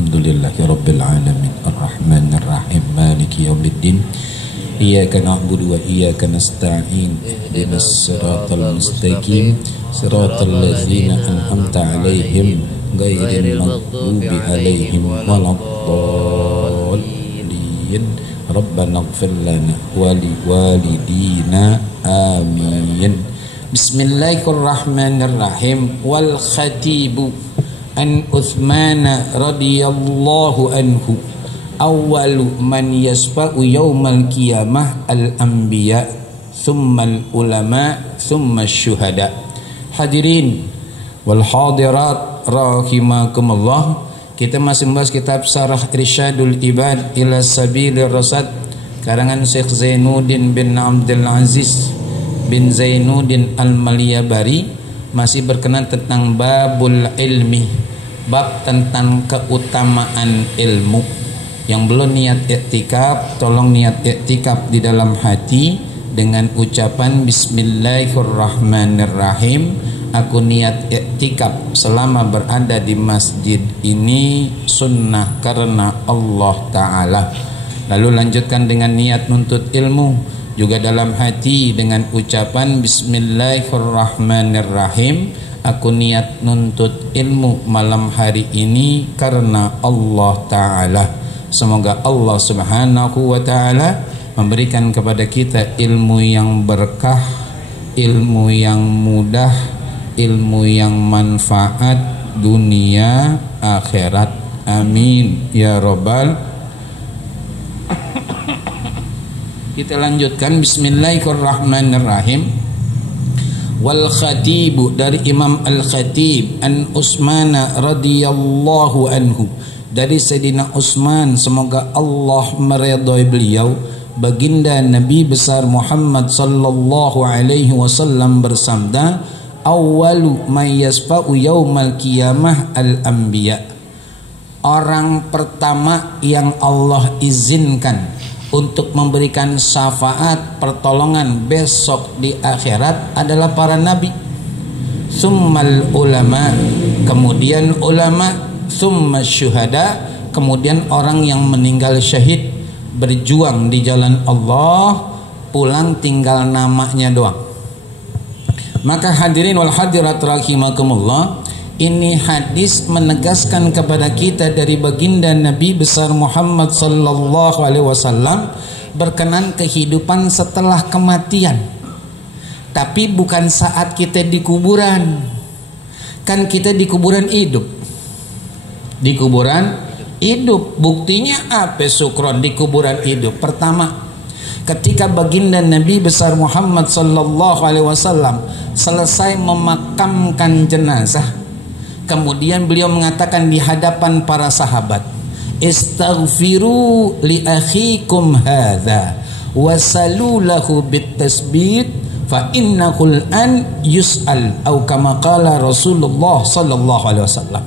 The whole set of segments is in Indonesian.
Alhamdulillahi Rabbil Alamin Ar-Rahmanir Rahim Maliki Yawmiddin Iyyaka na'budu wa iyyaka nasta'in Ihdinas siratal mustaqim Siratal ladzina an'amta 'alaihim ghairil maghdubi 'alaihim waladdallin Rabbana ighfir lana wa liwalidina amin. Bismillahirrahmanirrahim. Wal khatibu an Uthman radhiyallahu anhu awwalu man yasfa'u yaumal qiyamah al anbiya thumma al ulama thumma syuhada. Hadirin wal hadirat rahimakumullah, kita masih membahas kitab Syarah Irsyadul Ibad ila Sabilir Rasyad karangan Syekh Zainuddin bin Abdul Aziz bin Zainuddin Al-Maliyabari, masih berkenan tentang babul ilmi, bab tentang keutamaan ilmu. Yang belum niat i'tikaf, tolong niat i'tikaf di dalam hati dengan ucapan Bismillahirrahmanirrahim. Aku niat i'tikaf selama berada di masjid ini sunnah karena Allah Ta'ala. Lalu lanjutkan dengan niat nuntut ilmu juga dalam hati dengan ucapan Bismillahirrahmanirrahim. Aku niat nuntut ilmu malam hari ini karena Allah Ta'ala. Semoga Allah Subhanahu wa Ta'ala memberikan kepada kita ilmu yang berkah, ilmu yang mudah, ilmu yang manfaat dunia akhirat. Amin ya Rabbal. Kita lanjutkan. Bismillahirrahmanirrahim. Wal khatibu, dari Imam Al-Khatib, an Utsman radhiyallahu anhu, dari Sayyidina Utsman, semoga Allah meridhai beliau, baginda Nabi besar Muhammad sallallahu alaihi wasallam bersabda, awwalu may yasfa'u yaumal qiyamah al-anbiya. Orang pertama yang Allah izinkan untuk memberikan syafaat pertolongan besok di akhirat adalah para nabi. Summal ulama, kemudian ulama, summa syuhada, kemudian orang yang meninggal syahid berjuang di jalan Allah, pulang tinggal namanya doang. Maka hadirin wal hadirat rahimakumullah, ini hadis menegaskan kepada kita dari baginda Nabi besar Muhammad sallallahu alaihi wasallam berkenan kehidupan setelah kematian. Tapi bukan saat kita di kuburan. Kan kita di kuburan hidup. Di kuburan hidup. Buktinya apa sukron di kuburan hidup? Pertama, ketika baginda Nabi besar Muhammad sallallahu alaihi wasallam selesai memakamkan jenazah, kemudian beliau mengatakan di hadapan para sahabat, istaghfiru li akhikum hadza wasalu lahu bitasbih fa innahu an yus'al atau kama qala Rasulullah sallallahu alaihi wasallam.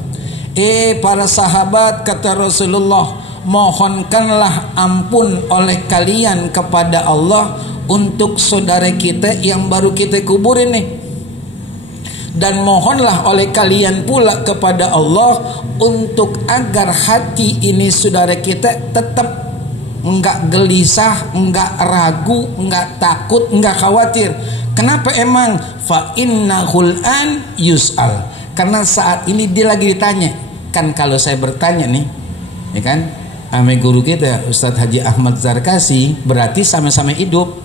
Para sahabat, kata Rasulullah, mohonkanlah ampun oleh kalian kepada Allah untuk saudara kita yang baru kita kubur ini. Dan mohonlah oleh kalian pula kepada Allah untuk agar hati ini saudara kita tetap enggak gelisah, enggak ragu, enggak takut, enggak khawatir. Kenapa emang? Fa innahul an yus'al, karena saat ini dia lagi ditanya. Kan kalau saya bertanya nih, ya kan, ame guru kita Ustadz Haji Ahmad Zarkasi, berarti sama-sama hidup.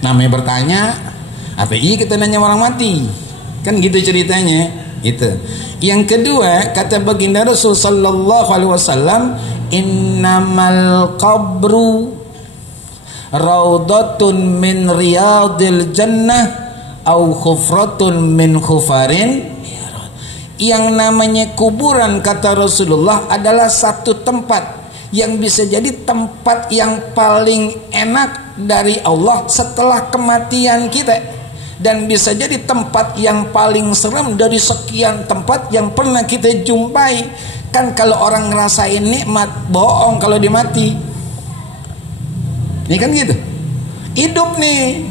Namanya bertanya, apa iya kita nanya orang mati? Kan gitu ceritanya. Itu. Yang kedua, kata baginda Rasul sallallahu alaihi wasallam, innamal qabru raudatun min riyadil jannah au khufratun min khufarin. Yang namanya kuburan, kata Rasulullah, adalah satu tempat yang bisa jadi tempat yang paling enak dari Allah setelah kematian kita, dan bisa jadi tempat yang paling serem dari sekian tempat yang pernah kita jumpai. Kan kalau orang ngerasain nikmat, bohong kalau dia mati. Ini kan gitu. Hidup nih,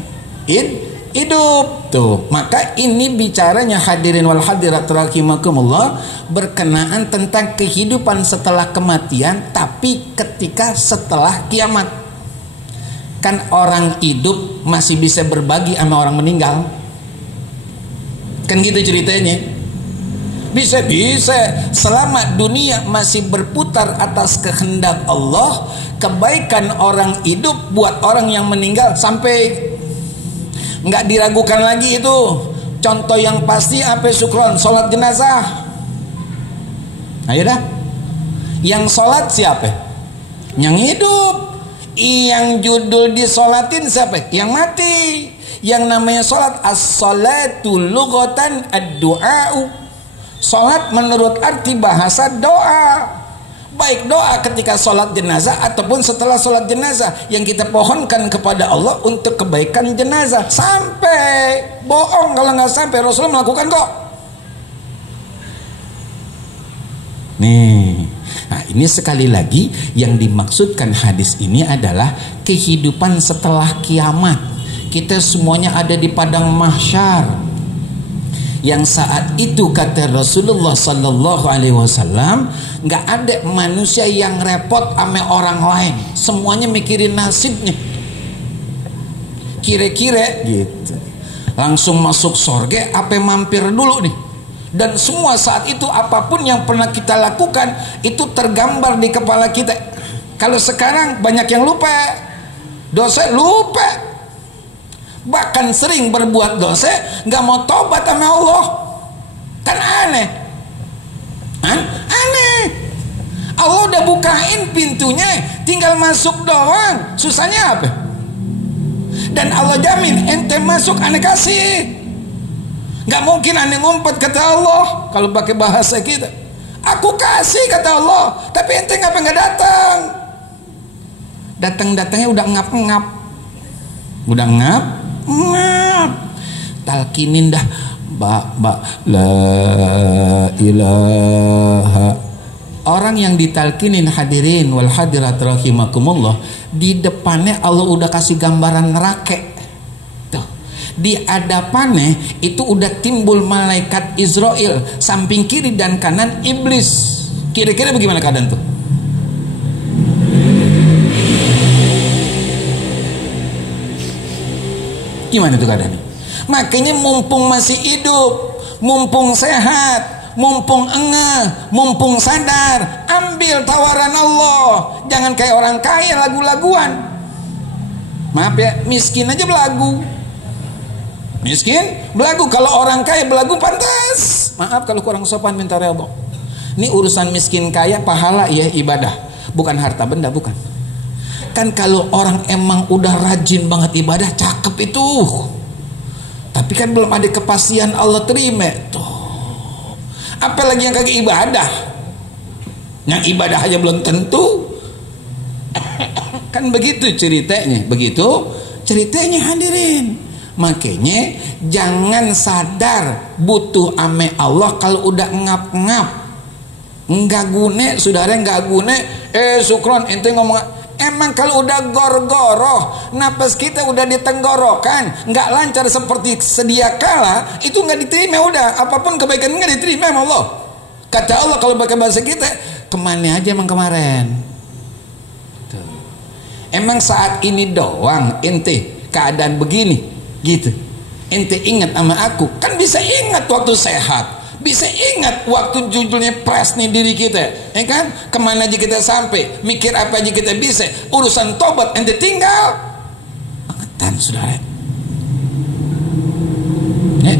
hidup. Tuh, maka ini bicaranya hadirin wal hadirat rahimakumullah berkenaan tentang kehidupan setelah kematian, tapi ketika setelah kiamat. Kan orang hidup masih bisa berbagi sama orang meninggal. Kan gitu ceritanya. Bisa selama dunia masih berputar atas kehendak Allah, kebaikan orang hidup buat orang yang meninggal sampai nggak diragukan lagi itu. Contoh yang pasti apa Sukron? Sholat jenazah. Ayo dah. Yang sholat siapa? Yang hidup. Yang judul disolatin siapa? Yang mati. Yang namanya sholat as-salatu lughatan ad-du'a'u. Sholat menurut arti bahasa doa. Baik doa ketika sholat jenazah ataupun setelah sholat jenazah, yang kita pohonkan kepada Allah untuk kebaikan jenazah. Sampai bohong kalau nggak sampai, Rasulullah melakukan kok. Nih, nah ini sekali lagi yang dimaksudkan hadis ini adalah kehidupan setelah kiamat. Kita semuanya ada di padang mahsyar. Yang saat itu kata Rasulullah sallallahu alaihi wasallam, nggak ada manusia yang repot sama orang lain, semuanya mikirin nasibnya. Kira-kira gitu, langsung masuk sorga apa mampir dulu nih. Dan semua saat itu apapun yang pernah kita lakukan itu tergambar di kepala kita. Kalau sekarang banyak yang lupa, dosa lupa. Bahkan sering berbuat dosa, nggak mau tobat sama Allah. Kan aneh. Aneh. Allah udah bukain pintunya, tinggal masuk doang. Susahnya apa? Dan Allah jamin ente masuk, aneh kasih. Nggak mungkin aneh ngumpet kata Allah. Kalau pakai bahasa kita, aku kasih kata Allah, tapi ente ngapa nggak datang? Datang-datangnya udah ngap-ngap. Udah ngap. Talkinin dah la ilaha. Orang yang ditalkinin hadirin wal hadirat rahimakumullah, di depannya Allah udah kasih gambaran neraka. Tuh, di hadapannya itu udah timbul malaikat Israel, samping kiri dan kanan iblis. Kira-kira bagaimana keadaan tuh? Gimana tuh keadaannya? Makanya mumpung masih hidup, mumpung sehat, mumpung engah, mumpung sadar, ambil tawaran Allah. Jangan kayak orang kaya lagu-laguan. Maaf ya, miskin aja belagu. Miskin belagu. Kalau orang kaya belagu pantas. Maaf kalau kurang sopan, minta redho. Ini urusan miskin kaya pahala ya, ibadah, bukan harta benda, bukan. Kan kalau orang emang udah rajin banget ibadah, cakep itu. Tapi kan belum ada kepastian Allah terima tuh. Apalagi yang kagak ibadah. Yang ibadah aja belum tentu. Kan begitu ceritanya. Begitu ceritanya hadirin. Makanya jangan sadar butuh ame Allah kalau udah ngap-ngap. Enggak gune, saudara enggak gune. Sukron ente ngomong. Emang kalau udah gor-goroh, napas kita udah ditenggorokan, nggak lancar seperti sedia kala, itu nggak diterima udah. Apapun kebaikan nggak diterima sama Allah. Kata Allah kalau pakai bahasa kita, kemana aja emang kemarin. Tuh. Emang saat ini doang ente keadaan begini, gitu. Ente ingat sama aku, kan bisa ingat waktu sehat. Bisa ingat waktu judulnya pres nih diri kita, ya kan? Kemana aja kita sampai, mikir apa aja kita bisa. Urusan tobat ente tinggal bangetan, saudara. Ya.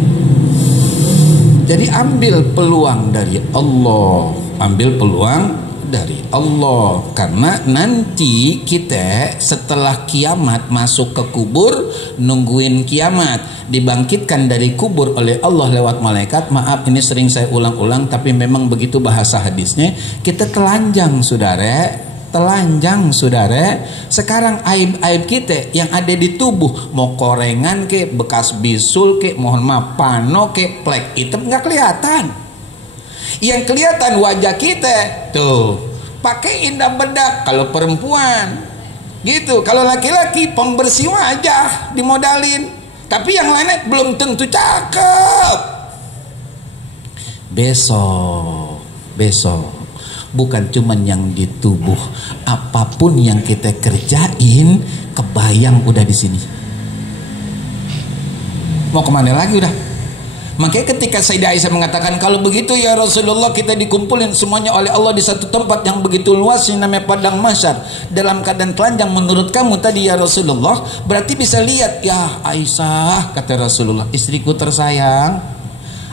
Jadi ambil peluang dari Allah, ambil peluang dari Allah, karena nanti kita setelah kiamat masuk ke kubur, nungguin kiamat, dibangkitkan dari kubur oleh Allah lewat malaikat. Maaf ini sering saya ulang-ulang, tapi memang begitu bahasa hadisnya. Kita telanjang saudara, telanjang saudara. Sekarang aib-aib kita yang ada di tubuh, mau korengan ke, bekas bisul ke, mohon maaf pano ke, plek hitam nggak kelihatan. Yang kelihatan wajah kita tuh, pakai indah bedak kalau perempuan gitu. Kalau laki-laki pembersih wajah dimodalin. tapi yang lainnya belum tentu cakep. Besok bukan cuman yang di tubuh, apapun yang kita kerjain kebayang udah di sini. Mau kemana lagi udah? Makanya ketika Sayyidah Aisyah mengatakan, kalau begitu ya Rasulullah, kita dikumpulin semuanya oleh Allah di satu tempat yang begitu luas yang namanya padang mahsyar dalam keadaan telanjang, menurut kamu tadi ya Rasulullah, berarti bisa lihat ya Aisyah, kata Rasulullah, istriku tersayang,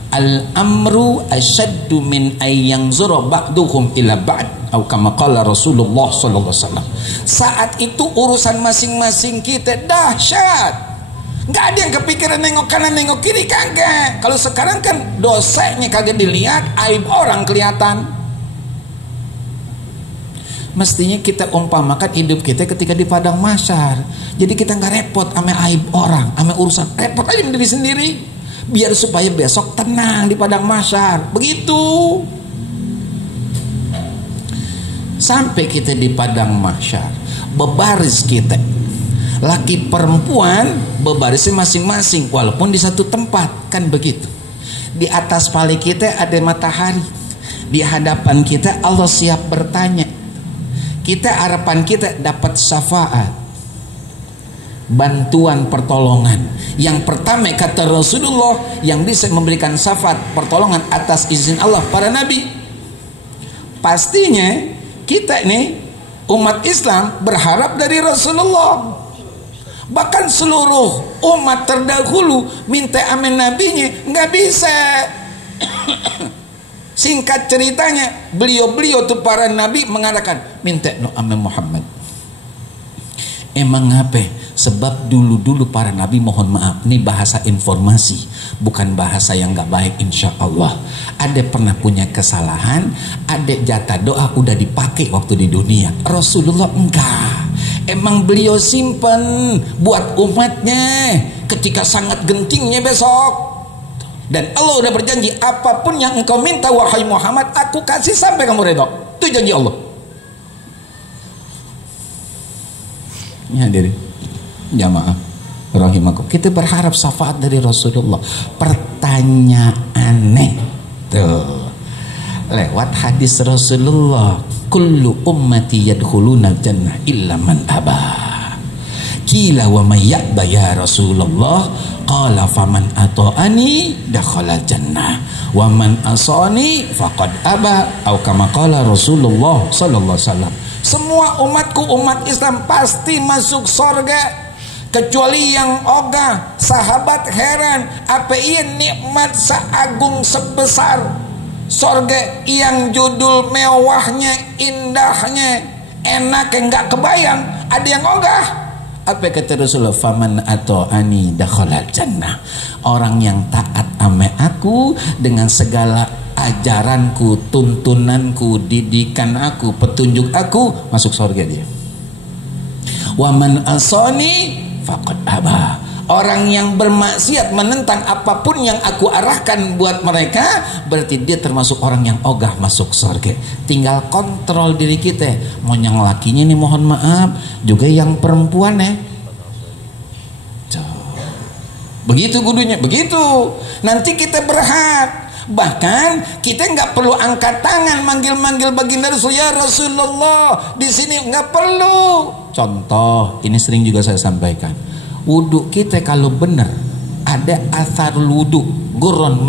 al-amru asyaddu min ayyanzura ba'duhum ila ba'd, atau kama qala Rasulullah sallallahu alaihi wasallam. Saat itu urusan masing-masing kita dahsyat. Nggak ada yang kepikiran nengok kanan nengok kiri, kagak. Kalau sekarang kan dosanya kagak dilihat, aib orang kelihatan. Mestinya kita umpamakan hidup kita ketika di padang mahsyar. Jadi kita nggak repot sama aib orang, sama urusan, repot aja diri sendiri. Biar supaya besok tenang di padang mahsyar. Begitu. Sampai kita di padang mahsyar, bebaris kita, laki perempuan bebarisnya masing-masing, walaupun di satu tempat, kan begitu. Di atas kepala kita ada matahari, di hadapan kita Allah siap bertanya. Kita harapan kita dapat syafaat, bantuan pertolongan. Yang pertama kata Rasulullah, yang bisa memberikan syafaat pertolongan atas izin Allah para nabi. Pastinya kita ini umat Islam berharap dari Rasulullah. Bahkan seluruh umat terdahulu minta amin nabinya nggak bisa. Singkat ceritanya, beliau-beliau tuh para nabi mengatakan minta no amin Muhammad. Emang apa? Sebab dulu-dulu para nabi, mohon maaf, ini bahasa informasi, bukan bahasa yang gak baik, insya Allah. Ada pernah punya kesalahan, ada jatah doa udah dipakai waktu di dunia. Rasulullah enggak. Emang beliau simpan buat umatnya ketika sangat gentingnya besok. Dan Allah udah berjanji, apapun yang engkau minta wahai Muhammad, aku kasih sampai kamu redha. Itu janji Allah. Ya hadirin jamaah rahimakum, kita berharap syafaat dari Rasulullah. Pertanyaannya tuh lewat hadis Rasulullah, kullu ummati yadkhuluna jannah illa man aba. Qila wa may ya'ba ya Rasulullah? Qala faman ata'ani dakhala jannah wa man asani faqad aba, atau kama qala Rasulullah sallallahu alaihi wasallam. Semua umatku, umat Islam pasti masuk surga kecuali yang ogah. Sahabat heran, apa iya nikmat seagung sebesar surga yang judul mewahnya, indahnya, enak, enggak kebayang. Ada yang ogah. Apa kata Rasulullah? Faman ata'ani dakhalal jannah. Orang yang taat ame aku dengan segala ajaranku, tuntunanku, didikan aku, petunjuk aku, masuk surga dia. Wa man asani faqad aba. Orang yang bermaksiat, menentang apapun yang aku arahkan buat mereka, berarti dia termasuk orang yang ogah masuk surga. Tinggal kontrol diri kita. Mau yang lakinya nih mohon maaf, juga yang perempuan ya. Begitu kudunya, begitu. Nanti kita berhak. Bahkan kita nggak perlu angkat tangan manggil-manggil baginda Rasul, ya Rasulullah di sini, nggak perlu. Contoh, ini sering juga saya sampaikan. Wudhu kita kalau benar ada atharul wudhu, guron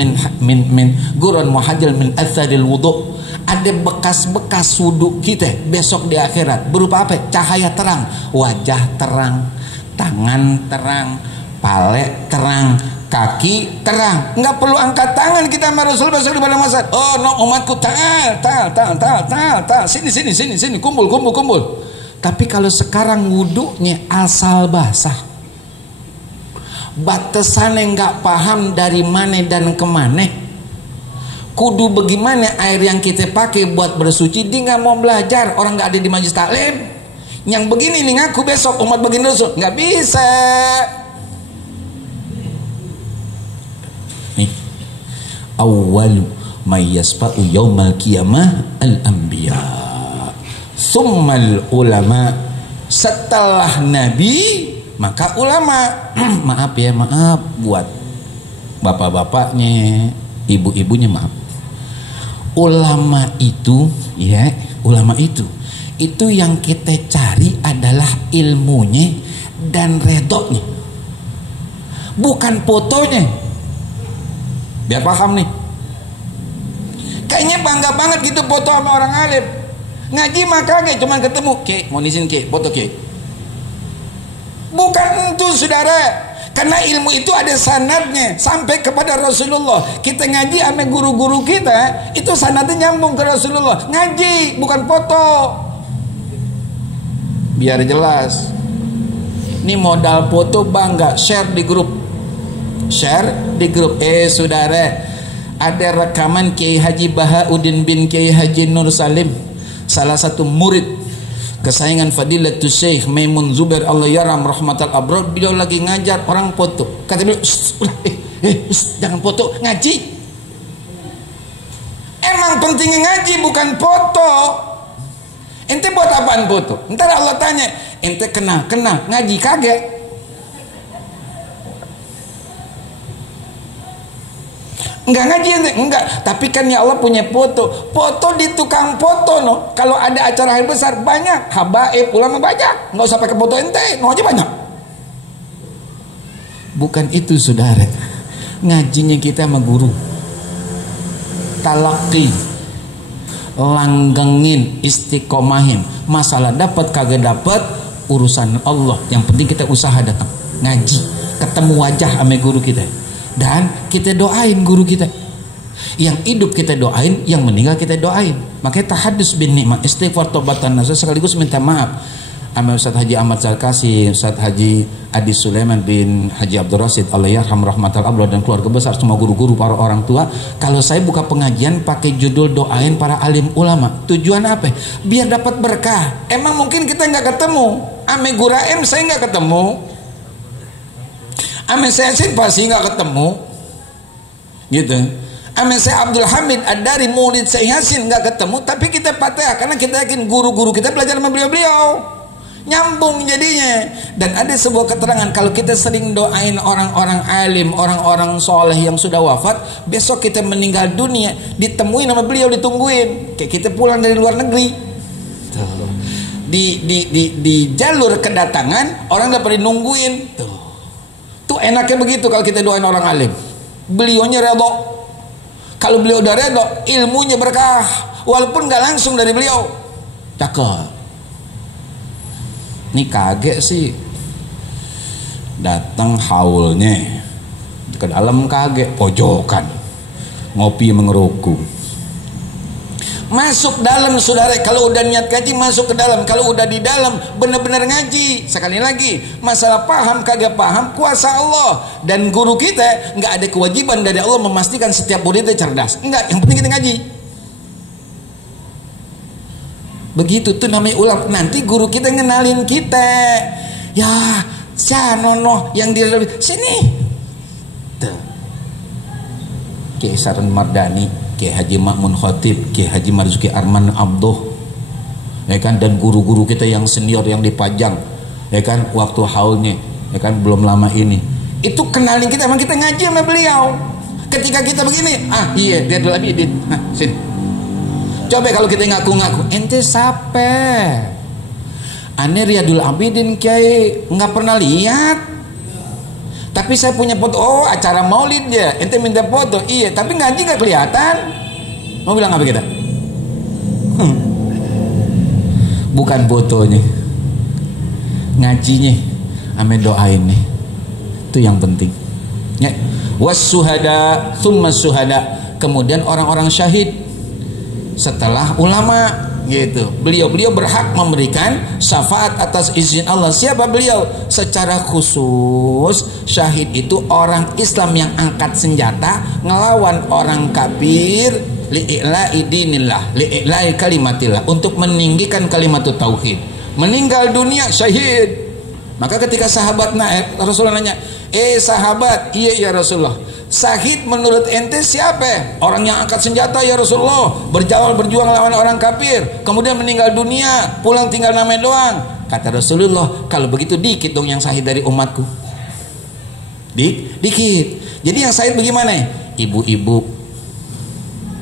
guron muhajjal min atharil wudhu. Ada bekas-bekas wudhu kita besok di akhirat berupa apa? Cahaya terang, wajah terang, tangan terang, pale terang, kaki terang. Nggak perlu angkat tangan kita sama Rasul besok di padang mahsyar. Oh no, umatku tal, sini, kumpul. Tapi kalau sekarang wudhunya asal basah, batasannya nggak paham dari mana dan kemana, kudu bagaimana air yang kita pakai buat bersuci, dia nggak mau belajar. Orang nggak ada di majelis taklim yang begini nih, ngaku besok umat baginda Rasul, nggak bisa. Awwalu may yasfa'u yaumal qiyamah al-anbiya, tsummal ulama. Setelah nabi Maka ulama maaf ya, maaf buat bapak-bapaknya, ibu-ibunya, maaf. Ulama itu ya, ulama itu yang kita cari adalah ilmunya dan redonya, bukan fotonya. Biar paham nih. Kayaknya bangga banget gitu foto sama orang alim. Ngaji maka kayak cuman ketemu, "Kek, mau izin kek, foto kek." Bukan itu saudara. Karena ilmu itu ada sanadnya sampai kepada Rasulullah. Kita ngaji sama guru-guru kita, itu sanadnya nyambung ke Rasulullah. Ngaji bukan foto. Biar jelas. Ini modal foto bangga, share di grup. Share di grup. Saudara, ada rekaman Kiai Haji Bahauddin bin Kiai Haji Nur Salim, salah satu murid kesayangan Fadilatul Syekh Maimun Zubair Allah yaram rahmatal abrar. Beliau lagi ngajar orang foto. Kata beliau, jangan foto, ngaji. Emang pentingnya ngaji bukan foto. Ente buat apaan foto? Ntar Allah tanya, ente kena ngaji kagak? Enggak ngaji ente? Enggak. Tapi kan ya Allah punya foto. Foto di tukang foto no. Kalau ada acara hari besar banyak, habaib ulama banyak. Enggak usah pakai foto ente, no aja banyak. Bukan itu saudara. Ngajinya kita sama guru. Talaqi, langgengin, istiqomahin. Masalah dapat kagak dapat urusan Allah. Yang penting kita usaha datang ngaji, ketemu wajah sama guru kita. Dan kita doain guru kita. Yang hidup kita doain, yang meninggal kita doain. Makanya tahadus bin nikmat, istighfar, tobatan nasuh, sekaligus minta maaf sama Ustaz Haji Ahmad Sarkasi, Ustaz Haji Adi Sulaiman bin Haji Abdul Rasid Allahyarham rahmatal abrar, dan keluarga besar semua guru-guru, para orang tua. Kalau saya buka pengajian pakai judul doain para alim ulama, tujuan apa? Biar dapat berkah. Emang mungkin kita nggak ketemu ame Guraim, saya nggak ketemu ame Sesin, pasti nggak ketemu gitu. Ame saya Abdul Hamid Ad-Dari murid saya Yasin nggak ketemu, tapi kita Fatihah karena kita yakin guru-guru kita belajar sama beliau-beliau, nyambung jadinya. Dan ada sebuah keterangan, kalau kita sering doain orang-orang alim, orang-orang soleh yang sudah wafat, besok kita meninggal dunia ditemuin sama beliau, ditungguin. Kayak kita pulang dari luar negeri, di jalur kedatangan orang udah pada nungguin tuh. Tuh enaknya begitu kalau kita doain orang alim, beliaunya redho. Kalau beliau udah redho, ilmunya berkah, walaupun gak langsung dari beliau. Cakep. Ini kaget sih, datang haulnya ke dalam, kaget pojokan ngopi mengerukung. Masuk dalam saudara, kalau udah niat ngaji masuk ke dalam. Kalau udah di dalam benar-benar ngaji. Sekali lagi, masalah paham kagak paham kuasa Allah. Dan guru kita nggak ada kewajiban dari Allah memastikan setiap muridnya cerdas. Enggak, yang penting kita ngaji. Begitu tuh namanya ulama. Nanti guru kita ngenalin kita. Ya, Nono yang di sini. Tuh. Kiai Saran Mardani, Kiai Haji Ma'mun Khatib, Kiai Haji Marzuki Arman Abduh, ya kan, dan guru-guru kita yang senior yang dipajang, ya kan, waktu haulnya, ya kan, belum lama ini. Itu kenalin kita, emang kita ngaji sama beliau. Ketika kita begini, iya, dia dulu Abidin, sini. Coba kalau kita ngaku-ngaku, ente siapa? Ane Riyadul Abidin Kiai, nggak pernah lihat. Tapi saya punya foto. Oh, acara maulid ya, ente minta foto. Iya, tapi ngaji nggak kelihatan. Mau bilang apa kita? Bukan fotonya, ngajinya, ame doain nih. Itu yang penting. Ya. Was-suhada, tsumma syuhada. Kemudian orang-orang syahid setelah ulama. Gitu. Beliau berhak memberikan syafaat atas izin Allah. Siapa beliau? Secara khusus syahid itu orang Islam yang angkat senjata ngelawan orang kafir, li'i'la'i dinillah, li'i'la'i kalimatillah, untuk meninggikan kalimat tauhid. Meninggal dunia syahid. Maka ketika sahabat Rasulullah nanya, sahabat, iya ya Rasulullah, syahid menurut ente siapa? Orang yang angkat senjata ya Rasulullah, berjuang lawan orang kafir, kemudian meninggal dunia, pulang tinggal namanya doang. Kata Rasulullah, kalau begitu dikit dong yang syahid dari umatku. Dikit. Jadi yang syahid bagaimana ya? Ibu-ibu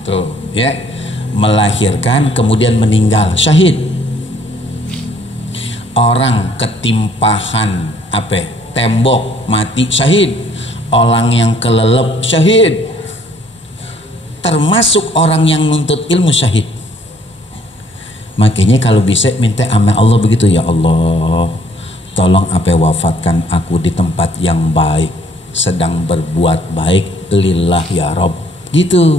tuh ya, melahirkan kemudian meninggal, syahid. Orang ketimpahan tembok mati, syahid. Orang yang kelelep, syahid. Termasuk orang yang nuntut ilmu, syahid. Makanya kalau bisa minta sama Allah begitu, ya Allah, tolong wafatkan aku di tempat yang baik, sedang berbuat baik lillah ya Rob, gitu.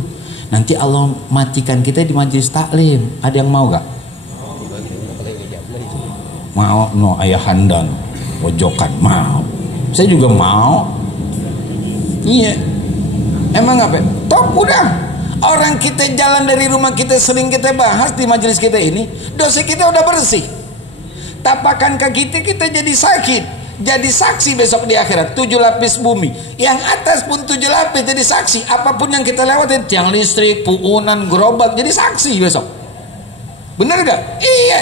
Nanti Allah matikan kita di majelis taklim. Ada yang mau gak? Mau? No, ayah handan pojokan mau. Saya juga mau. Iya. Emang Top udah. Orang kita jalan dari rumah kita, sering kita bahas di majelis kita ini, dosa kita udah bersih. Tapakan kaki kita jadi sakit, jadi saksi besok di akhirat. 7 lapis bumi, yang atas pun 7 lapis jadi saksi. Apapun yang kita lewatin, tiang listrik, puunan, gerobak, jadi saksi besok. Bener gak? Iya.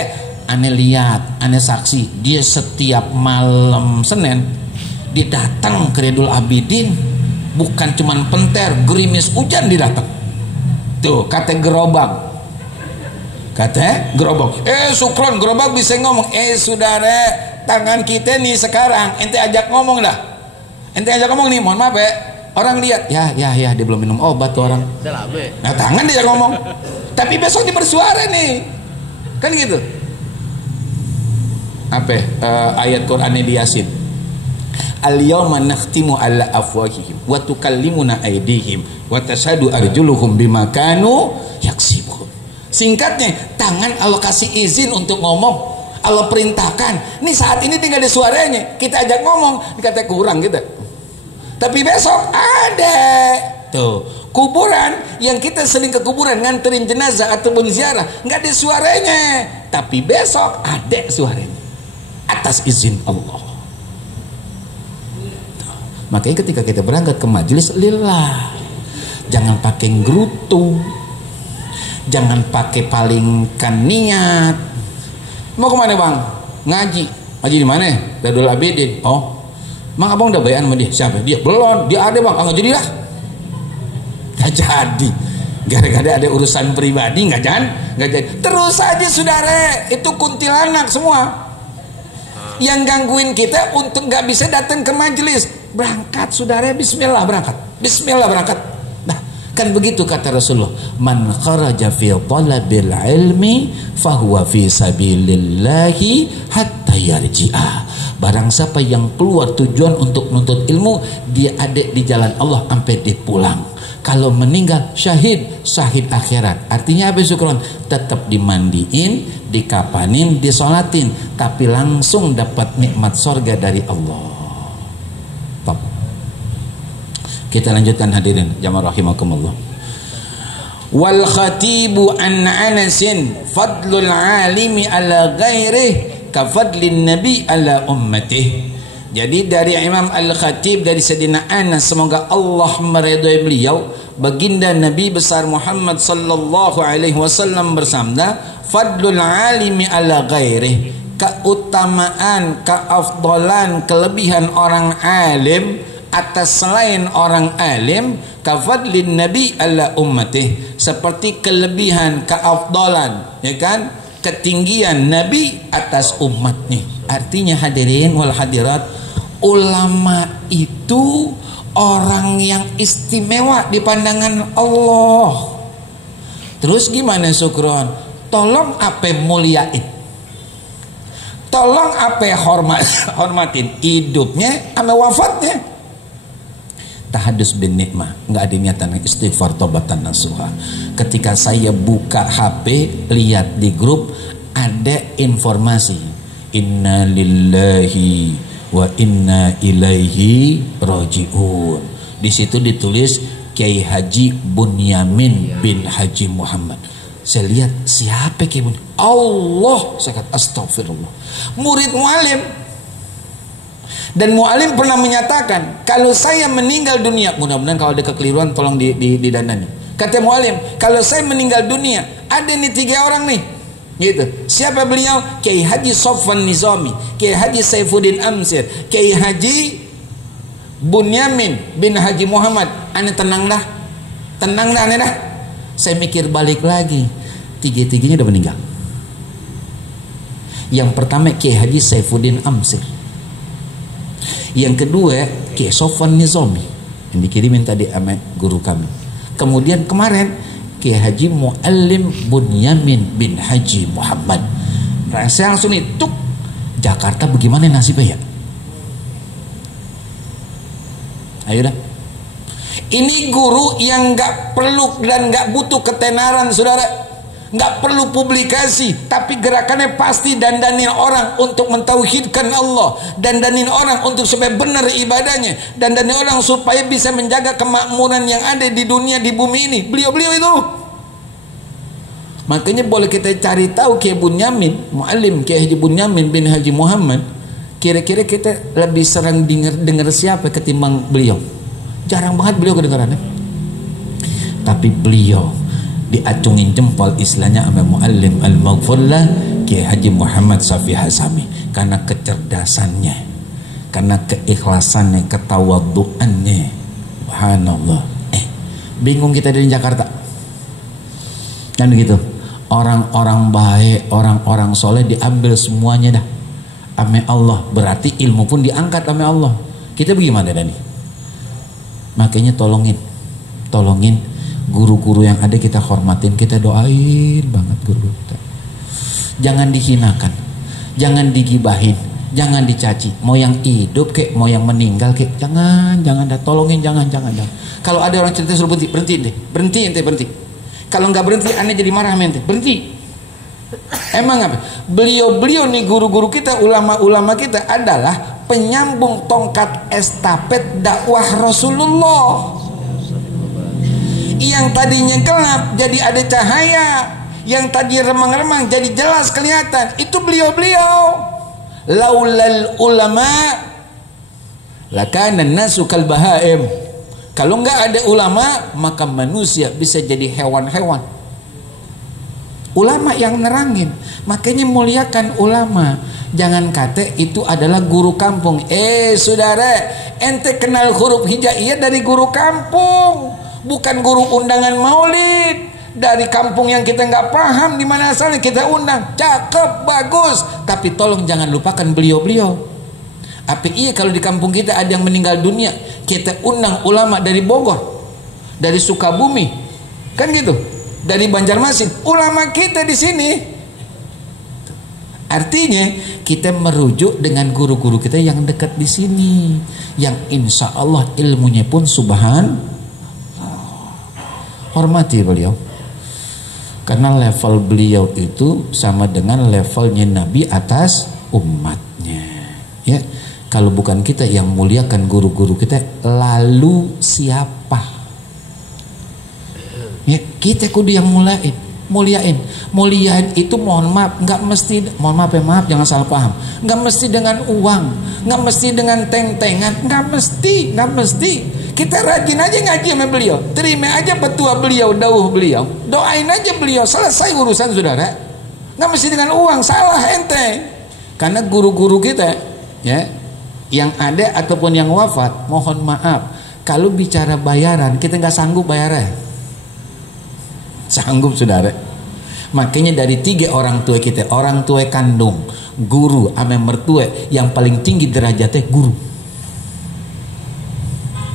Aneh lihat, aneh saksi, dia setiap malam Senin dia datang ke Riyadul Abidin, bukan cuman penter, gerimis hujan dia datang. Tuh kata gerobak, Sukron gerobak bisa ngomong. Saudara, tangan kita nih sekarang ente ajak ngomong dah. Ente ajak ngomong nih, mohon maaf ya, orang lihat ya dia belum minum obat tuh orang. Nah tangan dia ngomong, tapi besok dia bersuara nih, kan gitu. Ayat Quran di Yasin, al-yawma nakhtimu ala afwahihim wa tukallimuna aydihim wa tashhadu arjuluhum bima kanu yaksibun. Singkatnya, tangan Allah kasih izin untuk ngomong, Allah perintahkan. Nih saat ini tinggal di suaranya, kita ajak ngomong, dikata kurang gitu. Tapi besok ada tuh kuburan, yang kita sering ke kuburan nganterin jenazah ataupun ziarah, nggak ada suaranya. Tapi besok ada suaranya atas izin Allah. Makanya ketika kita berangkat ke majelis, lillah, jangan pakai gerutu, jangan pakai palingkan niat. Mau kemana bang? Ngaji di mana? Riyadul Abidin. Oh, mang abang udah bayan sama dia? Siapa? Dia belum. Dia ada bang. Nggak jadi lah. Nggak jadi. Gara-gara ada urusan pribadi nggak jadi. Terus aja saudara, itu kuntilanak semua yang gangguin kita untuk nggak bisa datang ke majelis. Berangkat saudara, bismillah berangkat. Nah, kan begitu kata Rasulullah, man kharaja fi talabil ilmi fahuwa fi sabilillahi hatta yarji'a. Barang siapa yang keluar tujuan untuk menuntut ilmu, dia ada di jalan Allah sampai dia pulang. Kalau meninggal syahid akhirat. Artinya apa Sukron? Tetap dimandiin, dikapanin, disolatin, tapi langsung dapat nikmat sorga dari Allah. Kita lanjutkan hadirin jamaah rahimakumullah. Wal khatibu an Anasin fadlul alimi ala ghairih ka fadlin nabi ala ummatih. Jadi dari Imam Al-Khatib dari Sayyidina Anas, semoga Allah meridhai beliau, baginda Nabi besar Muhammad sallallahu alaihi wasallam bersabda, fadlul alimi ala ghairih, keutamaan, keafdalan, kelebihan orang alim atas selain orang alim, kafadlin nabi ala ummatih, seperti kelebihan, keafdalan, ya kan, ketinggian nabi atas umatnya. Artinya hadirin wal hadirat, ulama itu orang yang istimewa di pandangan Allah. Terus gimana Sukron? Tolong apa muliain, tolong apa hormatin hidupnya sama wafatnya. Tahadus bin nikmah, nggak ada niatan istighfar taubatan nasuha. Ketika saya buka HP, lihat di grup ada informasi, inna lillahi wa inna ilaihi rajiun. Di situ ditulis Kiai Haji Bunyamin bin Haji Muhammad. Saya lihat, siapa Kiai Bunyamin? Allah. Saya kata astagfirullah. Murid mualim. Dan mu'alim pernah menyatakan, kalau saya meninggal dunia, mudah-mudahan kalau ada kekeliruan tolong didandani. Kata mu'alim, kalau saya meninggal dunia, ada nih 3 orang nih, Gitu. Siapa beliau? Kiai Haji Sofwan Nizami, Kiai Haji Saifuddin Amsir, Kiai Haji Bunyamin bin Haji Muhammad. Ane tenang dah ane dah. Saya mikir balik lagi, tiga-tiganya udah meninggal. Yang pertama Kiai Haji Saifuddin Amsir, yang kedua Kiai Sofwan Nizami yang dikirimin tadi sama guru kami. Kemudian kemarin Kiai Haji Muallim Bunyamin bin Haji Muhammad. Nah, saya langsung itu Jakarta bagaimana nasibnya ya? Ayo dah. Ini guru yang nggak perlu dan nggak butuh ketenaran, saudara. Nggak perlu publikasi, tapi gerakannya pasti dandanin orang untuk mentauhidkan Allah, dandanin orang untuk supaya benar ibadahnya, dandanin orang supaya bisa menjaga kemakmuran yang ada di dunia, di bumi ini. Beliau-beliau itu. Makanya boleh kita cari tahu Kiai Bunyamin, Muallim Kiai Haji Bunyamin bin Haji Muhammad. Kira-kira kita lebih sering dengar siapa ketimbang beliau? Jarang banget beliau kedengarannya. Tapi beliau diacungin jempol istilahnya sama Muallim Al-Maghfurlah Kiai Haji Muhammad Safi Hasami, karena kecerdasannya, karena keikhlasannya, ketawaduannya. Subhanallah. Bingung kita di Jakarta kan begitu. Orang-orang baik, orang-orang soleh diambil semuanya dah ame Allah. Berarti ilmu pun diangkat ame Allah. Kita bagaimana Dani? Makanya tolongin guru-guru yang ada, kita hormatin, kita doain banget guru kita. Jangan dihinakan, jangan digibahin, jangan dicaci. Mau yang hidup kek, mau yang meninggal kek, jangan dah, tolongin, jangan. Kalau ada orang cerita suruh berhenti. Kalau nggak berhenti, aneh jadi marah mente. Berhenti. Emang apa? Beliau nih guru-guru kita, ulama-ulama kita adalah penyambung tongkat estafet dakwah Rasulullah. Yang tadinya gelap jadi ada cahaya, yang tadi remang-remang jadi jelas kelihatan. Itu beliau-beliau. Laulal ulama lakana nasu kal bahaim. Kalau nggak ada ulama, maka manusia bisa jadi hewan-hewan. Ulama yang nerangin, makanya muliakan ulama. Jangan kata itu adalah guru kampung. Saudara, ente kenal huruf hijaiyah dari guru kampung, bukan guru undangan maulid. Dari kampung yang kita nggak paham di mana asalnya kita undang. Cakep, bagus, tapi tolong jangan lupakan beliau-beliau. Apa iya kalau di kampung kita ada yang meninggal dunia, kita undang ulama dari Bogor, dari Sukabumi, kan gitu, dari Banjarmasin, ulama kita di sini. Artinya kita merujuk dengan guru-guru kita yang dekat di sini, yang insya Allah ilmunya pun subhanallah. Hormati beliau, karena level beliau itu sama dengan levelnya Nabi atas umatnya. Ya. Kalau bukan kita yang muliakan guru-guru kita, lalu siapa? Ya, kita kudu yang muliain. Muliain itu mohon maaf, nggak mesti, maaf, jangan salah paham. Nggak mesti dengan uang, nggak mesti dengan teng-tengan, nggak mesti. Kita rajin aja ngaji sama beliau, terima aja petua beliau, dawuh beliau, doain aja beliau, selesai urusan saudara. Nggak mesti dengan uang, salah ente. Karena guru-guru kita, ya, yang ada ataupun yang wafat, mohon maaf, kalau bicara bayaran kita nggak sanggup bayarnya. Sanggup saudara. Makanya dari 3 orang tua kita, orang tua kandung, guru, sama mertua, yang paling tinggi derajatnya guru.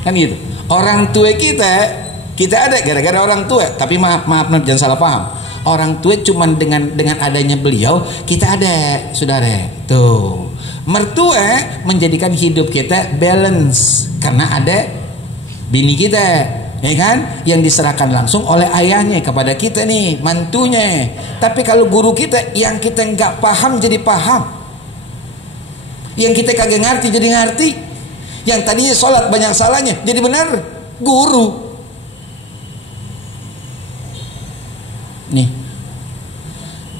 Kan gitu. Orang tua kita ada gara-gara orang tua. Tapi maaf jangan salah paham. Orang tua cuman dengan adanya beliau kita ada, saudara. Tuh. Mertua menjadikan hidup kita balance karena ada bini kita, ya kan, yang diserahkan langsung oleh ayahnya kepada kita nih, mantunya. Tapi kalau guru kita, yang kita nggak paham jadi paham, yang kita kagak ngerti jadi ngerti, yang tadinya sholat banyak salahnya jadi benar. Guru nih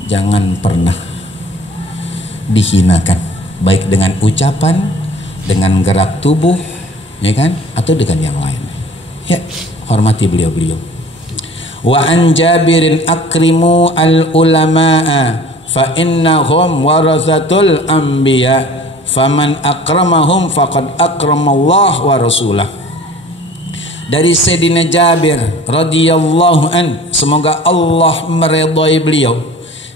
jangan pernah dihinakan, baik dengan ucapan, dengan gerak tubuh, ya kan, atau dengan yang lain. Ya, hormati beliau-beliau. Wa an Jabirin akrimu al ulama'a fa innahum warathatul anbiya faman akramahum faqad akramallah wa rasulah. Dari Sayyidina Jabir radhiyallahu an, semoga Allah meridhai beliau,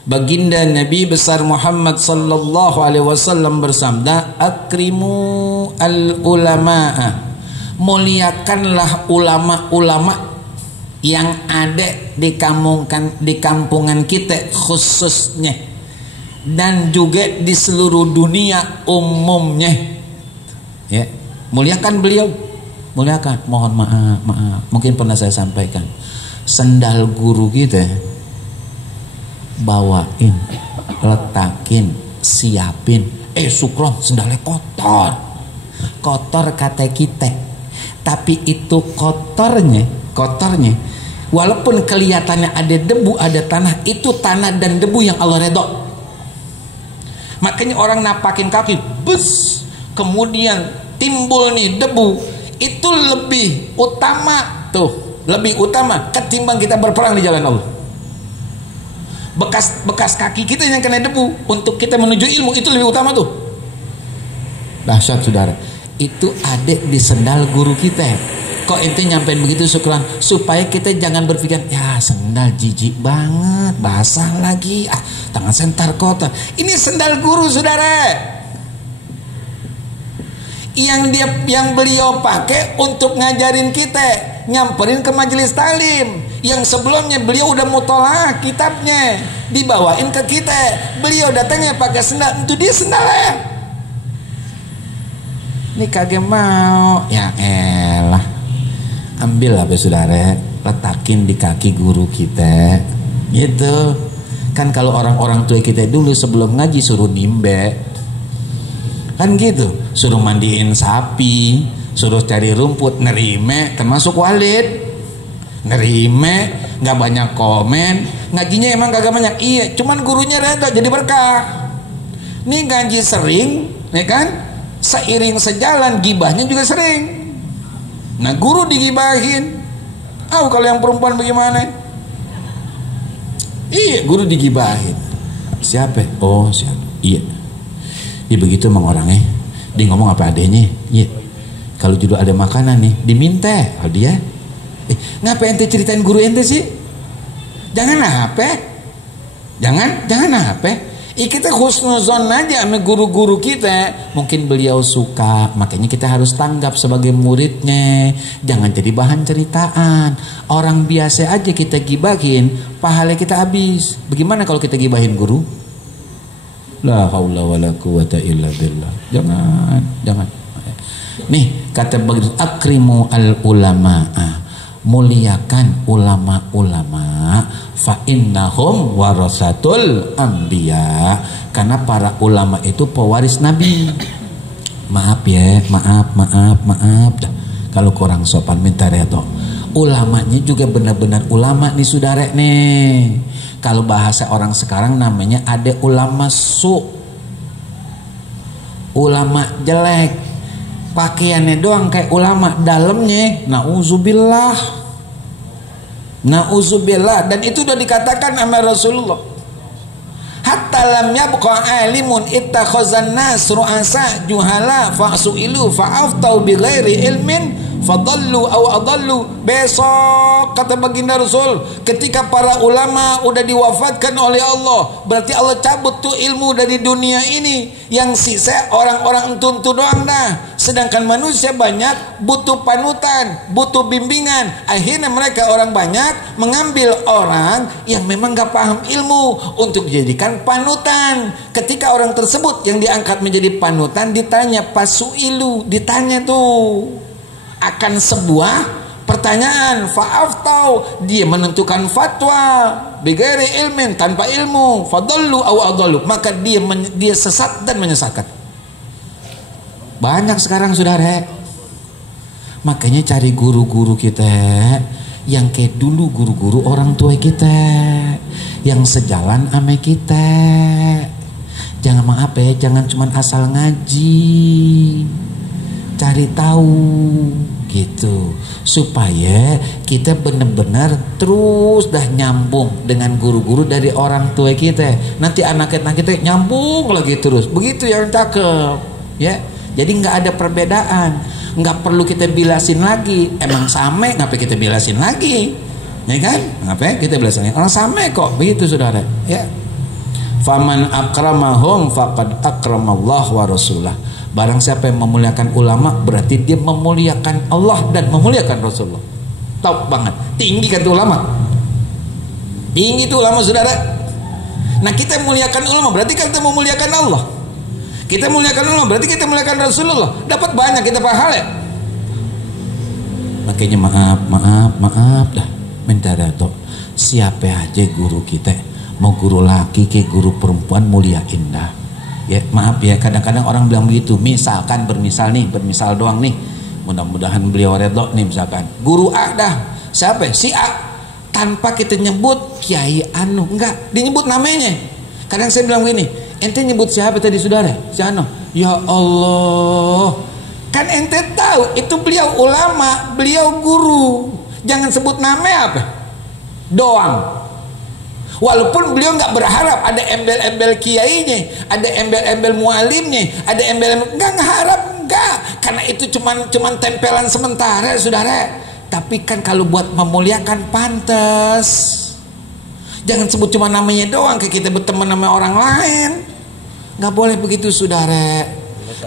baginda Nabi besar Muhammad sallallahu alaihi wasallam bersabda, akrimu al ulama'a, muliakanlah ulama-ulama yang ada di kampungan kita khususnya, dan juga di seluruh dunia umumnya. Ya, muliakan beliau, muliakan. Mohon maaf, mungkin pernah saya sampaikan, sendal guru kita bawain, letakin, siapin, sukron sendalnya kotor kata kita, tapi itu kotornya walaupun kelihatannya ada debu, ada tanah, itu tanah dan debu yang Allah redha. Makanya orang napakin kaki, bus, kemudian timbul nih debu, itu lebih utama ketimbang kita berperang di jalan Allah. Bekas kaki kita yang kena debu untuk kita menuju ilmu itu lebih utama tuh. Dahsyat saudara, itu ada di sendal guru kita. Kok ente nyampein begitu syukran, supaya kita jangan berpikir, ya sendal jijik banget, basah lagi, tangan sentar kotor. Ini sendal guru saudara, yang beliau pakai untuk ngajarin kita, nyamperin ke majelis talim. Yang sebelumnya beliau udah mutolaah kitabnya, dibawain ke kita. Beliau datangnya pakai sendal, itu dia sendalnya. Ini kagak mau, ya elah. Ambil apa saudara, letakin di kaki guru kita, gitu. Kan kalau orang-orang tua kita dulu sebelum ngaji suruh nimbe, kan gitu, suruh mandiin sapi, suruh cari rumput, nerime, termasuk Walid, nerime, nggak banyak komen, ngajinya emang kagak banyak, iya, cuman gurunya reda jadi berkah. Nih ngaji sering, ya kan, seiring sejalan gibahnya juga sering. Nah guru digibahin, kalau yang perempuan bagaimana? Iya, guru digibahin. Siapa? Oh siapa? Iya. Ya begitu emang orangnya. Dia ngomong apa adanya. Iya. Kalau judul ada makanan nih, diminta. Oh dia. Ngapa ente ceritain guru ente sih? Jangan apa? Jangan apa? Kita husnuzon aja sama guru-guru kita. Mungkin beliau suka, makanya kita harus tanggap sebagai muridnya. Jangan jadi bahan ceritaan. Orang biasa aja kita gibahin, pahala kita habis. Bagaimana kalau kita gibahin guru? La haula wala quwata illa billah. Jangan. Nih kata begitu, akrimu al ulama'a, muliakan ulama-ulama, fa innahum warasatul anbiya, karena para ulama itu pewaris nabi. Maaf dah, kalau kurang sopan minta redo. Ulamanya juga benar-benar ulama nih saudara nih. Kalau bahasa orang sekarang namanya ada ulama ulama jelek, pakaiannya doang kayak ulama, dalamnya nauzubillah, dan itu udah dikatakan sama Rasulullah, hatta lam yabqa alimun ittakhazan nas ru'asa juhala fa'su'ilu fa'aftau bighairi ilmin fadallu aw adallu. Besok kata baginda Rasul, ketika para ulama udah diwafatkan oleh Allah, berarti Allah cabut tuh ilmu dari dunia ini, yang sisa orang-orang entuntu doang dah. Sedangkan manusia banyak butuh panutan, butuh bimbingan. Akhirnya mereka orang banyak mengambil orang yang memang gak paham ilmu untuk dijadikan panutan. Ketika orang tersebut yang diangkat menjadi panutan ditanya pasuilu, ditanya tuh akan sebuah pertanyaan, fa'aftau, dia menentukan fatwa bighairi ilmin, tanpa ilmu, fadallu aw adallu, maka dia sesat dan menyesatkan. Banyak sekarang saudara. Makanya cari guru-guru kita yang kayak dulu guru-guru orang tua kita, yang sejalan sama kita. Jangan maaf ya, jangan cuma asal ngaji, cari tahu. gitu, supaya kita benar-benar terus dah nyambung dengan guru-guru dari orang tua kita. Nanti anak-anak kita nyambung lagi terus, begitu yang cakep ya. Jadi nggak ada perbedaan, nggak perlu kita bilasin lagi. Emang sama, ngapa kita bilasin lagi, ya kan? Ngapa kita bilasin lagi? Orang sama kok, begitu saudara ya. Faman akramahum faqad akramallah wa rasulah. Barang siapa yang memuliakan ulama, berarti dia memuliakan Allah dan memuliakan Rasulullah. Tahu banget, tinggi kan itu ulama, tinggi itu ulama saudara. Nah kita muliakan ulama, berarti kan kita memuliakan Allah. Kita muliakan ulama, berarti kita muliakan Rasulullah. Dapat banyak kita pahala. Makanya maaf dah, mentara toh. Siapa aja guru kita, mau guru laki ke guru perempuan, muliain dah. Ya maaf ya, kadang-kadang orang bilang begitu. Misalkan bermisal doang nih, mudah-mudahan beliau redho nih. Misalkan guru A dah, siapa? Si A, tanpa kita nyebut Kiai Anu, enggak dinyebut namanya. Kadang saya bilang begini, ente nyebut siapa tadi saudara? Si Anu. Ya Allah, kan ente tahu itu beliau ulama, beliau guru. Jangan sebut nama apa doang. Walaupun beliau nggak berharap ada embel-embel kiainya, ada embel-embel mualimnya, ada embel-embel, nggak harap, nggak, karena itu cuman tempelan sementara saudara. Tapi kan kalau buat memuliakan pantas, jangan sebut cuma namanya doang kayak kita berteman sama orang lain. Nggak boleh begitu saudara.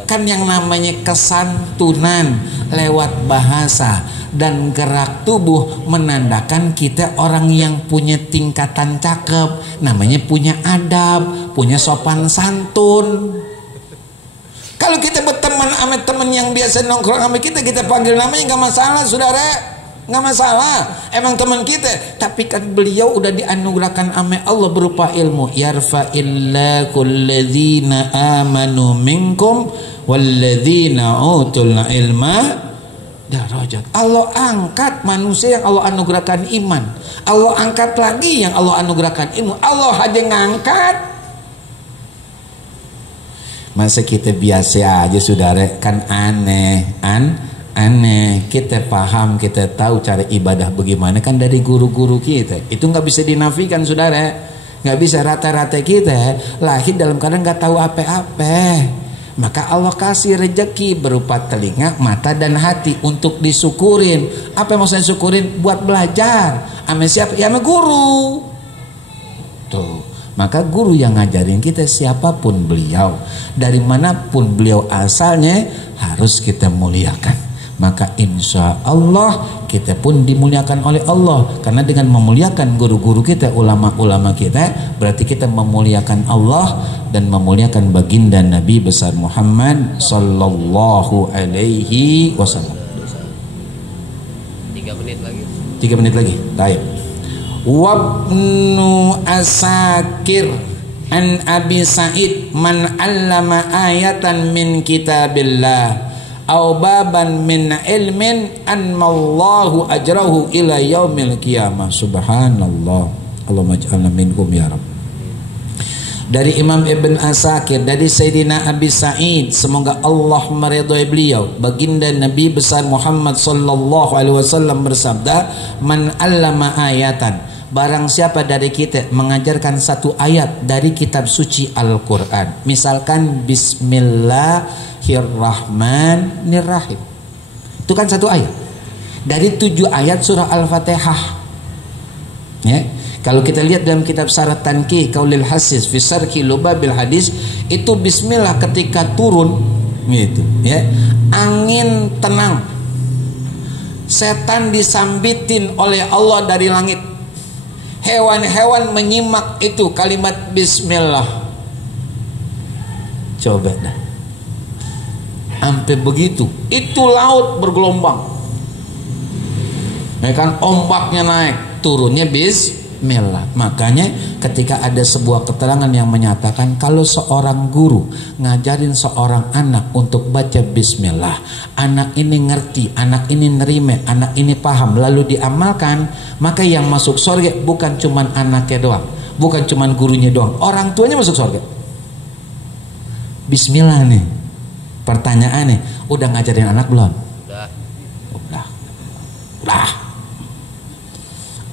Kan yang namanya kesantunan lewat bahasa dan gerak tubuh menandakan kita orang yang punya tingkatan cakep, namanya punya adab, punya sopan santun. Kalau kita berteman sama teman yang biasa nongkrong sama kita, kita panggil namanya nggak masalah saudara, nggak masalah, emang teman kita. Tapi kan beliau udah dianugerahkan sama Allah berupa ilmu. Yarfa'illahu alladzina amanu minkum walladzina utul ilma darajat. Allah angkat manusia yang Allah anugerahkan iman, Allah angkat lagi yang Allah anugerahkan ilmu. Allah aja ngangkat, masa kita biasa aja saudara? Kan aneh. Kita paham, kita tahu cara ibadah bagaimana kan dari guru-guru kita. Itu nggak bisa dinafikan saudara, nggak bisa. Rata-rata kita lahir dalam keadaan nggak tahu apa-apa. Maka Allah kasih rezeki berupa telinga, mata dan hati untuk disyukurin. Apa yang mau saya syukurin? Buat belajar. Sama siapa? Ya sama guru. Tuh. Maka guru yang ngajarin kita siapapun beliau, dari manapun beliau asalnya, harus kita muliakan. Maka insya Allah kita pun dimuliakan oleh Allah. Karena dengan memuliakan guru-guru kita, ulama-ulama kita, berarti kita memuliakan Allah dan memuliakan baginda Nabi besar Muhammad sallallahu alaihi wasallam. 3 menit lagi. 3 menit lagi. Baik. Wabnu Asakir an Abi Sa'id man 'allama ayatan min kitabillah aw baban min ilmin anmallahu ajrahu ila yaumil qiyamah. Subhanallah. Allahumma ij'alna minhum ya Rabb. Dari Imam Ibn Asakir, dari Sayyidina Abi Sa'id, semoga Allah meridhai beliau, baginda Nabi besar Muhammad sallallahu alaihi wasallam bersabda, man 'allama ayatan, barang siapa dari kita mengajarkan satu ayat dari kitab suci Al-Quran, misalkan Bismillahirrahmanirrahim, itu kan satu ayat dari 7 ayat surah Al-Fatihah ya. Kalau kita lihat dalam kitab Syarat Tanqih Qaulil Hasis fi Sarhi Lubabil Hadis, itu bismillah ketika turun gitu ya, angin tenang, setan disambitin oleh Allah dari langit, hewan-hewan menyimak itu kalimat bismillah. Coba dah, sampai begitu itu laut bergelombang ya kan, ombaknya naik, turunnya bismillah. Makanya ketika ada sebuah keterangan yang menyatakan kalau seorang guru ngajarin seorang anak untuk baca bismillah, anak ini ngerti, anak ini nerima, anak ini paham, lalu diamalkan, maka yang masuk surga bukan cuman anaknya doang, bukan cuman gurunya doang, orang tuanya masuk surga. Bismillah nih. Pertanyaannya, udah ngajarin anak belum? Udah. Lah,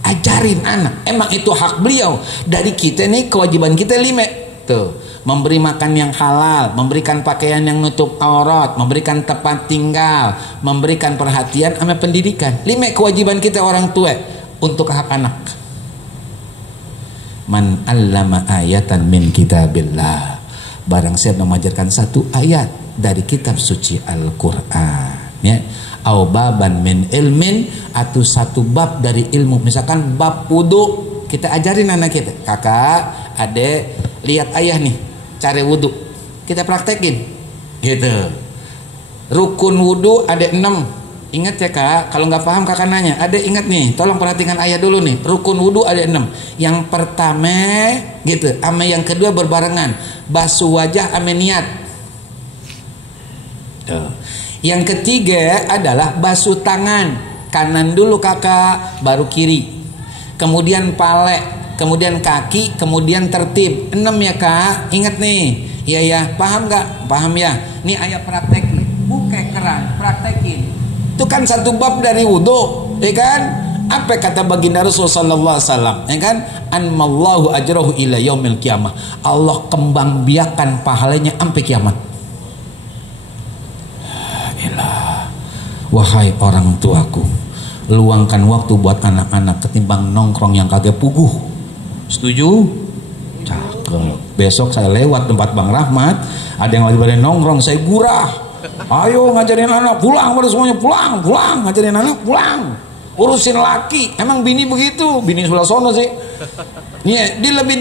ajarin anak. Emang itu hak beliau. Dari kita nih kewajiban kita 5. Tuh, memberi makan yang halal, memberikan pakaian yang nutup aurat, memberikan tempat tinggal, memberikan perhatian sama pendidikan. 5 kewajiban kita orang tua untuk hak anak. Man 'allama ayatan min kitabillah. Barang siapa mengajarkan satu ayat dari kitab suci Al-Qur'an, ya. Au baban min ilmin, atau satu bab dari ilmu. Misalkan bab wudu, kita ajarin anak kita. Kakak, adek, lihat ayah nih cara wudu, kita praktekin gitu. Rukun wudu ada 6. Ingat ya kak, kalau nggak paham kakak nanya. Ada ingat nih, tolong perhatikan ayah dulu nih. Rukun wudu ada 6. Yang pertama gitu, sama yang kedua berbarengan, basuh wajah sama niat. Yang ketiga adalah basuh tangan, kanan dulu kakak, baru kiri, kemudian palek, kemudian kaki, kemudian tertib. 6 ya kak, ingat nih. Iya ya, paham gak? Paham ya. Nih ayah praktekin, buka keran, praktekin. Itu kan satu bab dari wudhu, ya kan? Apa kata baginda Rasul sallallahu alaihi wasallam, ya kan? Anmallahu ajrahu ila yaumil qiyamah. Allah kembang biakan pahalanya sampai kiamat. Wahai orang tuaku, luangkan waktu buat anak-anak ketimbang nongkrong yang kagak puguh. Setuju? Cakep. Besok saya lewat tempat Bang Rahmat, ada yang lagi pada nongkrong, saya gurah. Ayo ngajarin anak, pulang pada semuanya, pulang, ngajarin anak, pulang. Urusin laki, emang bini begitu, bini sebelah sono sih. Iya, dia lebih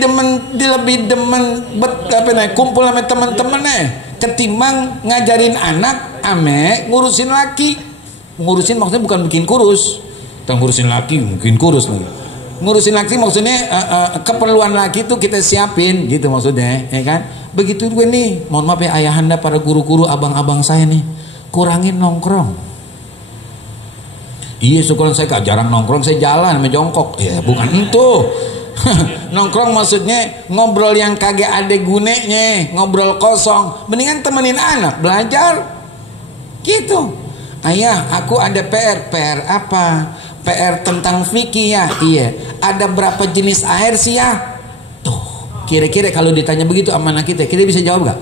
demen kumpul sama teman-temannya ketimbang ngajarin anak ame ngurusin laki. Ngurusin maksudnya bukan bikin kurus. Kita ngurusin laki mungkin kurus nih. Ngurusin laki maksudnya keperluan laki itu kita siapin gitu maksudnya, ya kan? Begitu gue nih, mohon maaf ya ayahanda, para guru-guru, abang-abang saya nih, kurangin nongkrong. Iya, syukuran saya jarang nongkrong, saya jalan sama jongkok. Ya bukan itu. Nongkrong maksudnya ngobrol yang kagak ada gunanya, ngobrol kosong. Mendingan temenin anak belajar gitu. Ayah, aku ada PR. PR apa? PR tentang fikih ya. Iya. Ada berapa jenis air sih ya? Tuh, kira-kira kalau ditanya begitu sama anak kita bisa jawab gak?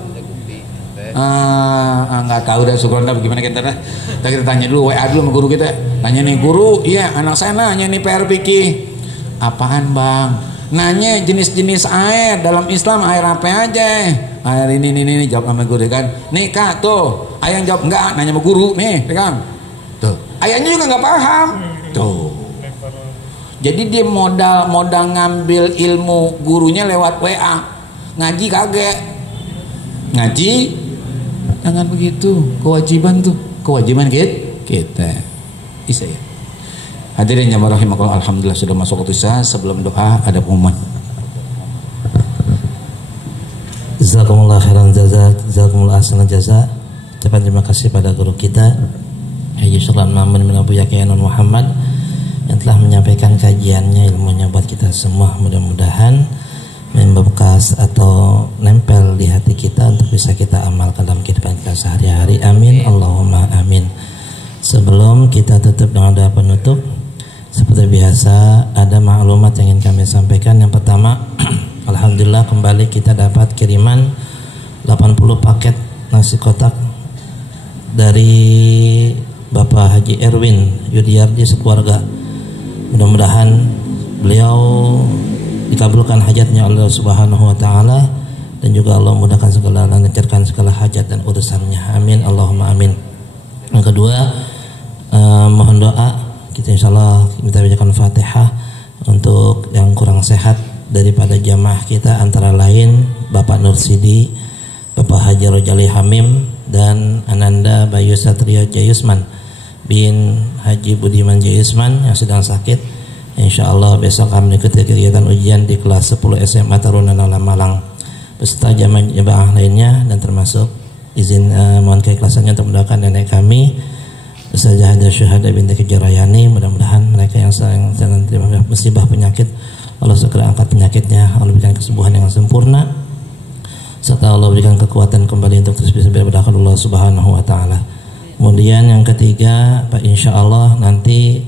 Nggak tahu dah, syukur dah. Bagaimana kita dah? Kita tanya dulu, WA dulu sama guru kita. Tanya nih, guru, iya anak saya nanya nih PR fikih. Apaan bang? Nanya jenis-jenis air dalam Islam, air apa aja? Air ini jawab sama guru kan. Nih kak tuh, ayah yang jawab enggak, nanya sama guru nih, pegang. Tuh, ayahnya juga nggak paham. Tuh. Jadi dia modal ngambil ilmu gurunya lewat WA. Ngaji kagak. Ngaji jangan begitu, kewajiban kita. Bisa ya. Hadirin yang rahimakumullah, alhamdulillah sudah masuk waktu isya. Sebelum doa ada pengumuman. Jazakumullah khairan jazak, jazakumullah ahsanal jazak. Ucapan terima kasih pada guru kita Haji Syukran Mamun bin Abu Yaqiyanun Muhammad yang telah menyampaikan kajiannya, ilmunya buat kita semua. Mudah-mudahan membekas atau nempel di hati kita untuk bisa kita amalkan dalam kehidupan kita sehari-hari. Amin, Allahumma amin. Sebelum kita tutup dengan doa penutup, seperti biasa ada maklumat yang ingin kami sampaikan. Yang pertama, alhamdulillah kembali kita dapat kiriman 80 paket nasi kotak dari Bapak Haji Erwin Yudiyardi sekeluarga. Mudah-mudahan beliau dikabulkan hajatnya oleh Allah Subhanahu wa taala, dan juga Allah mudahkan segala, lancarkan segala hajat dan urusannya. Amin, Allahumma amin. Yang kedua, mohon doa kita, insyaallah kita bacakan Fatihah untuk yang kurang sehat daripada jamaah kita, antara lain Bapak Nur Sidi, Bapak Haji Rojali Hamim, dan Ananda Bayu Satrio Jayusman bin Haji Budiman Jayusman yang sedang sakit. Insyaallah besok akan mengikuti kegiatan ujian di kelas 10 SMA Taruna Nala Malang beserta jamaah lainnya, dan termasuk izin mohon keikhlasannya untuk mendoakan nenek kami Ustazah Hajar Syuhada binti Kejarayani. Mudah-mudahan mereka yang sedang terima musibah penyakit, Allah segera angkat penyakitnya, Allah berikan kesembuhan yang sempurna, serta Allah berikan kekuatan kembali untuk terus bisa beribadah Allah Subhanahu wa taala. Kemudian yang ketiga, Pak, insyaallah nanti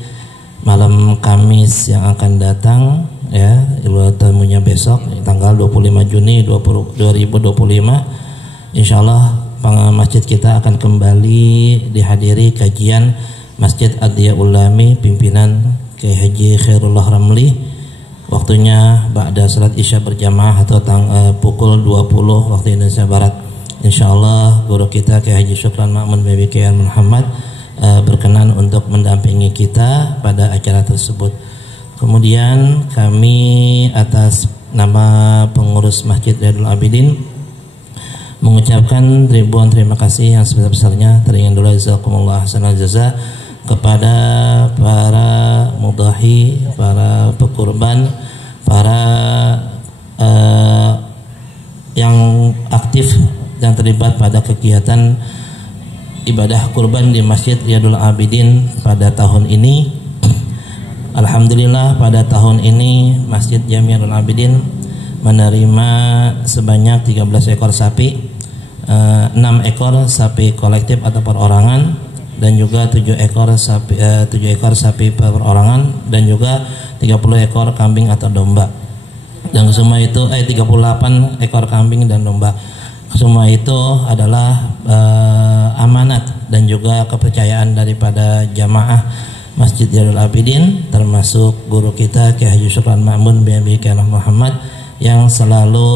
malam Kamis yang akan datang, ya, tamunya besok tanggal 25 Juni 2025, insyaallah masjid kita akan kembali dihadiri kajian Masjid Ad-Diyaul Lami pimpinan Kiai Haji Khairullah Ramli. Waktunya ba'da salat Isya berjamaah atau pukul 20 waktu Indonesia Barat. Insyaallah guru kita Kiai Haji Syukran Ma'mun Baby Kiai Muhammad berkenan untuk mendampingi kita pada acara tersebut. Kemudian kami atas nama pengurus Masjid Riyadul Abidin mengucapkan ribuan terima kasih yang sebesar-besarnya, teringin dulu jazakumullah hasanal jaza kepada para mudahi, para pekurban, para yang aktif yang terlibat pada kegiatan ibadah kurban di Masjid Riyadul Abidin pada tahun ini. Alhamdulillah pada tahun ini Masjid Jami'ul Abidin menerima sebanyak 13 ekor sapi, 6 ekor sapi kolektif atau perorangan, dan juga 7 ekor sapi perorangan, dan juga 30 ekor kambing atau domba. Dan semua itu 38 ekor kambing dan domba. Semua itu adalah amanat dan juga kepercayaan daripada jamaah Masjid Riyadul Abidin, termasuk guru kita Kiai Haji Syukran Ma'mun BMI Kiai Muhammad yang selalu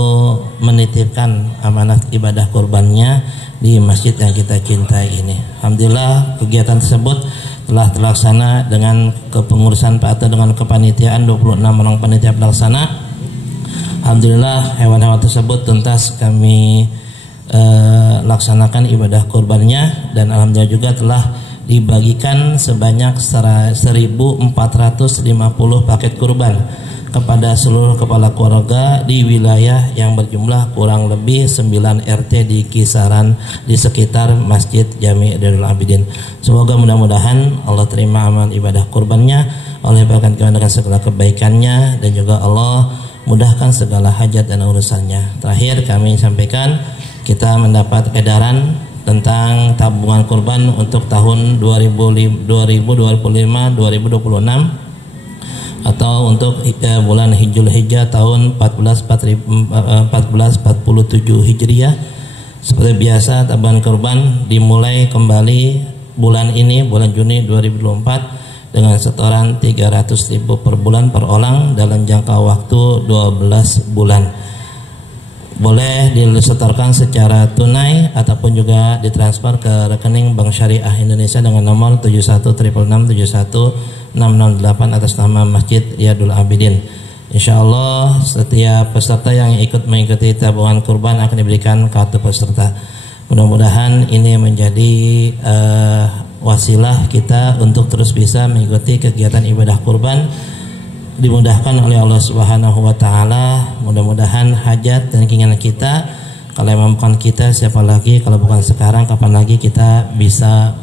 menitipkan amanat ibadah kurbannya di masjid yang kita cintai ini. Alhamdulillah kegiatan tersebut telah terlaksana dengan kepengurusan atau dengan kepanitiaan 26 orang panitia pelaksana. Alhamdulillah hewan-hewan tersebut tuntas kami laksanakan ibadah kurbannya, dan alhamdulillah juga telah dibagikan sebanyak 1.450 paket kurban kepada seluruh kepala keluarga di wilayah yang berjumlah kurang lebih 9 RT di kisaran di sekitar Masjid Jami' Riyadul Abidin. Semoga mudah-mudahan Allah terima amal ibadah kurbannya, Allah berikan kepada segala kebaikannya, dan juga Allah mudahkan segala hajat dan urusannya. Terakhir kami sampaikan kita mendapat edaran tentang tabungan kurban untuk tahun 2025-2026 atau untuk bulan Dzulhijjah tahun 1447 Hijriah. Seperti biasa tabungan kurban dimulai kembali bulan ini, bulan Juni 2024, dengan setoran 300.000 per bulan per orang dalam jangka waktu 12 bulan. Boleh disetorkan secara tunai ataupun juga ditransfer ke rekening Bank Syariah Indonesia dengan nomor 7166671668 atas nama Masjid Riyadul Abidin. Insyaallah setiap peserta yang ikut mengikuti tabungan kurban akan diberikan kartu peserta. Mudah-mudahan ini menjadi wasilah kita untuk terus bisa mengikuti kegiatan ibadah kurban, dimudahkan oleh Allah Subhanahu wa taala. Mudah-mudahan hajat dan keinginan kita, kalau memang bukan kita siapa lagi, kalau bukan sekarang kapan lagi kita bisa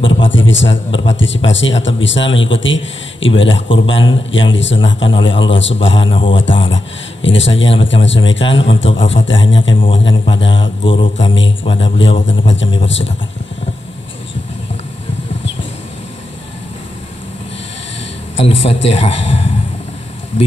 berpartisipasi atau bisa mengikuti ibadah kurban yang disunahkan oleh Allah Subhanahu wa taala. Ini saja yang dapat kami sampaikan. Untuk Al-Fatihahnya kami mohonkan kepada guru kami, kepada beliau waktu dapat kami persilakan. Al-Fatihah.